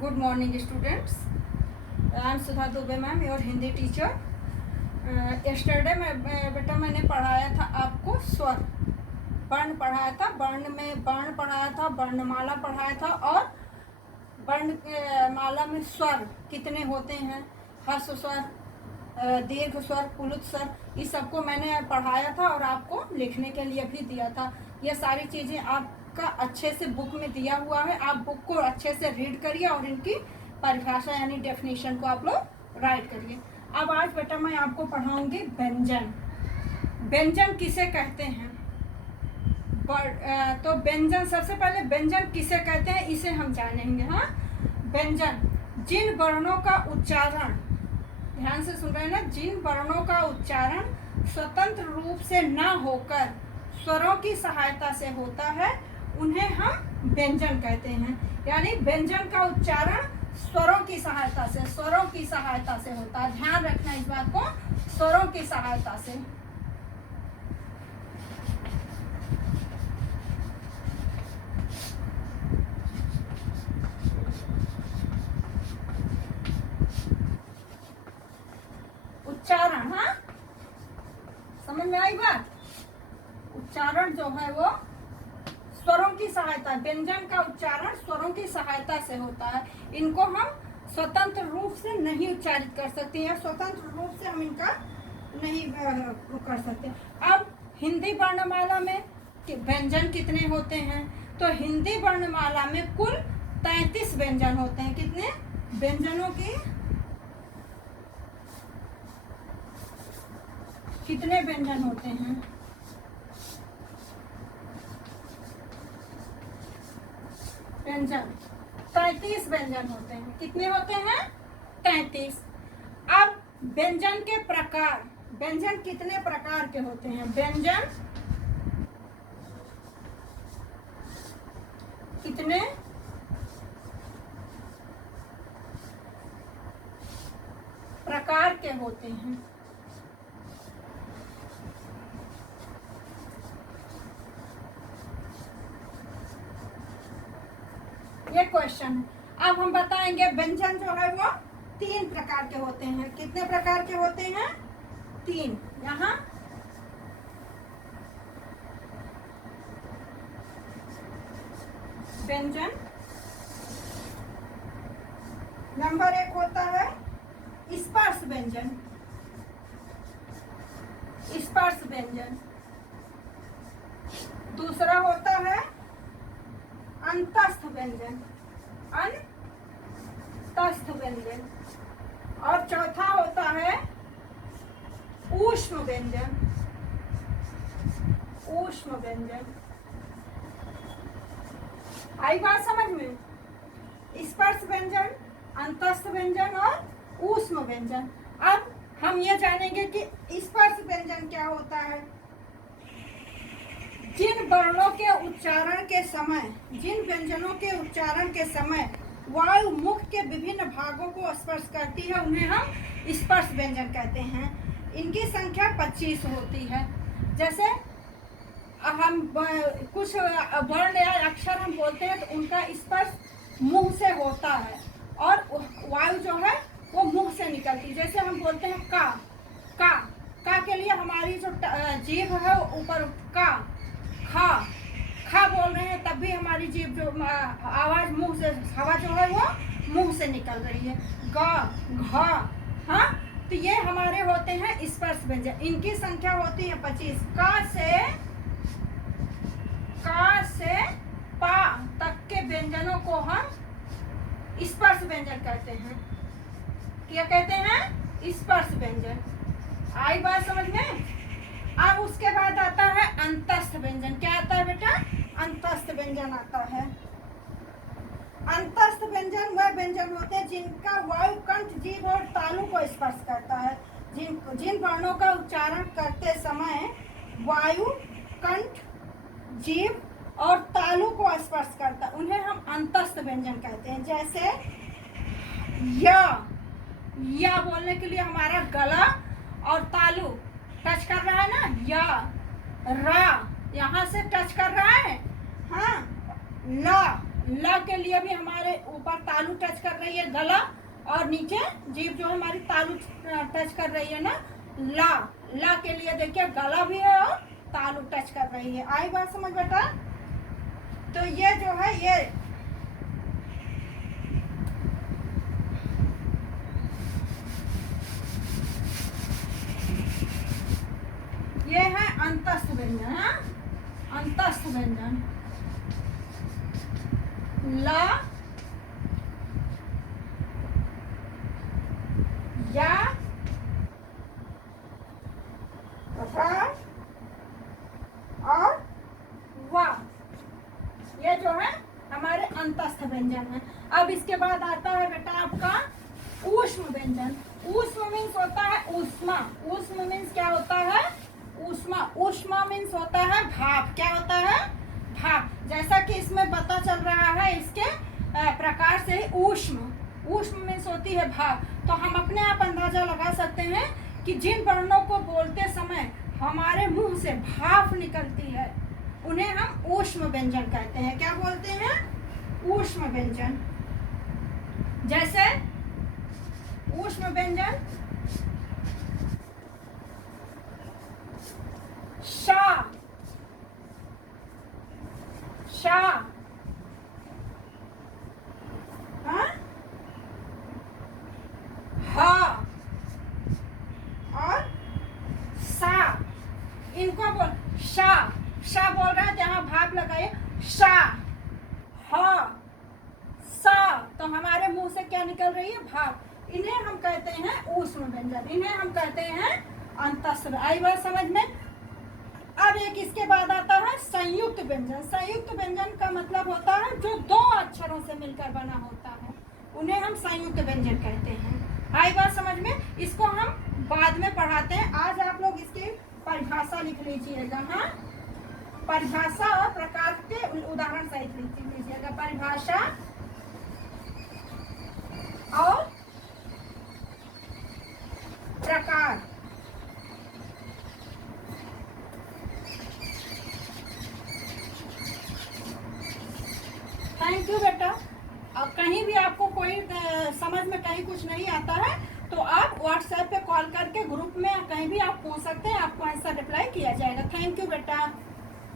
Good morning students, I am Sudha Dubey ma'am, your Hindi teacher. Yesterday में बेटा मैंने पढ़ाया था आपको स्वर, वर्ण पढ़ाया था, वर्ण में वर्ण पढ़ाया था, वर्णमाला पढ़ाया था, और वर्णमाला में स्वर कितने होते हैं, ह्रस्व स्वर, दीर्घ स्वर, पुल्लिंग स्वर, इस सबको मैंने पढ़ाया था और आपको लिखने के लिए भी दिया था। ये सारी चीज़ें आपका अच्छे से बुक में दिया हुआ है, आप बुक को अच्छे से रीड करिए और इनकी परिभाषा यानी डेफिनेशन को आप लोग राइट करिए। अब आज बेटा मैं आपको पढ़ाऊंगी व्यंजन। व्यंजन किसे कहते हैं? तो व्यंजन, सबसे पहले व्यंजन किसे कहते हैं इसे हम जानेंगे। हाँ, व्यंजन जिन वर्णों का उच्चारण, ध्यान से सुन रहे हैं ना, जिन वर्णों का उच्चारण स्वतंत्र रूप से न होकर स्वरों की सहायता से होता है उन्हें हम व्यंजन कहते हैं। यानी व्यंजन का उच्चारण स्वरों की सहायता से होता है। ध्यान रखना इस बात को, स्वरों की सहायता से। उच्चारण, हाँ समझ में आई बात? उच्चारण जो है वो स्वरों की सहायता, व्यंजन का उच्चारण स्वरों की सहायता से होता है। इनको हम स्वतंत्र रूप से नहीं उच्चारित कर सकते या स्वतंत्र रूप से हम इनका नहीं कर सकते। अब हिंदी वर्णमाला में व्यंजन कितने होते हैं? तो हिंदी वर्णमाला में कुल 33 व्यंजन होते हैं। कितने व्यंजनों की, कितने व्यंजन होते हैं? व्यंजन 33 व्यंजन होते हैं। कितने होते हैं? 33। अब व्यंजन के प्रकार, व्यंजन कितने प्रकार के होते हैं? व्यंजन कितने प्रकार के होते हैं? ये क्वेश्चन है। अब हम बताएंगे व्यंजन जो है वो 3 प्रकार के होते हैं। कितने प्रकार के होते हैं? 3। यहाँ व्यंजन नंबर 1 होता है स्पर्श व्यंजन। स्पर्श व्यंजन। दूसरा होता है अंतस्थ व्यंजन। अंतस्थ व्यंजन। और चौथा होता है ऊष्म व्यंजन। ऊष्म व्यंजन। आई बात समझ में? स्पर्श व्यंजन, अंतस्थ व्यंजन और ऊष्म व्यंजन। अब हम ये जानेंगे कि स्पर्श व्यंजन क्या होता है। जिन वर्णों के उच्चारण के समय, जिन व्यंजनों के उच्चारण के समय वायु मुख के विभिन्न भागों को स्पर्श करती है उन्हें हम स्पर्श व्यंजन कहते हैं। इनकी संख्या 25 होती है। जैसे हम कुछ वर्ण या अक्षर हम बोलते हैं तो उनका स्पर्श मुंह से होता है और वायु जो है वो मुंह से निकलती है। जैसे हम बोलते हैं का, का, का के लिए हमारी जो जीभ है वो ऊपर, का, खा, खा बोल रहे हैं तब भी हमारी जीभ जो आवाज मुंह से, हवा जो है वो मुंह से निकल रही है। गा, घा, हाँ, तो ये हमारे होते हैं स्पर्श व्यंजन। इनकी संख्या होती है 25। का से पा तक के व्यंजनों को हम स्पर्श व्यंजन कहते हैं। क्या कहते हैं? स्पर्श व्यंजन। आई बात समझ में? अब उसके बाद आता है अंतस्थ व्यंजन। क्या आता है बेटा? अंतस्थ व्यंजन आता है। अंतस्थ व्यंजन वह व्यंजन होते हैं जिनका वायु कंठ, जीभ और तालु को स्पर्श करता है। जिन वर्णों का उच्चारण करते समय वायु कंठ, जीभ और तालु को स्पर्श करता है उन्हें हम अंतस्थ व्यंजन कहते हैं। जैसे या बोलने के लिए हमारा गला और तालु टच कर रहा है ना, या, रा यहाँ से टच कर रहा है, हाँ, ला, ला के लिए भी हमारे ऊपर तालु टच टच कर रही है गला, और नीचे जीभ जो हमारी तालू टच कर रही है ना, ला। ला के लिए देखिए गला भी है और तालू टच कर रही है। आई बात समझ बेटा? तो ये जो है ये है अंतस्थ व्यंजन। हाँ, अंतस्थ व्यंजन। ला, या, रा और वा, ये जो है हमारे अंतस्थ व्यंजन है। अब इसके बाद आता है बेटा आपका ऊष्म व्यंजन। ऊष्म मीन्स होता है ऊष्मा। ऊष्म मीन्स क्या होता है? ऊष्मा। ऊष्मा मीन्स होता है भाप। क्या होता है? भाप। जैसा कि इसमें पता चल रहा है इसके प्रकार से ही ऊष्म। ऊष्म मीन्स होती है भाप। तो हम अपने आप अंदाजा लगा सकते हैं कि जिन वर्णों को बोलते समय हमारे मुंह से भाप निकलती है उन्हें हम ऊष्म व्यंजन कहते हैं। क्या बोलते हैं? ऊष्म व्यंजन। जैसे ऊष्म व्यंजन शा, शा, हाँ, हा और सा। इनको बोल शा, शा बोल रहा है जहां भाप लगाए, शा, हा, सा, तो हमारे मुंह से क्या निकल रही है? भाप। इन्हें हम कहते हैं ऊष्म व्यंजन, इन्हें हम कहते हैं अंतस्थ। आई बात समझ में? अब एक इसके बाद आता है संयुक्त व्यंजन। संयुक्त व्यंजन का मतलब होता है जो दो अक्षरों से मिलकर बना होता है, उन्हें हम संयुक्त व्यंजन कहते हैं। आई बात समझ में? इसको हम बाद में पढ़ाते हैं। आज आप लोग इसकी परिभाषा लिख लीजिएगा। हाँ, परिभाषा और प्रकार के उदाहरण सहित लिख लीजिएगा। परिभाषा और प्रकार। थैंक यू बेटा। अब कहीं भी आपको कोई समझ में कहीं कुछ नहीं आता है तो आप व्हाट्सएप पे कॉल करके ग्रुप में कहीं भी आप पूछ सकते हैं, आपको ऐसा रिप्लाई किया जाएगा। थैंक यू बेटा।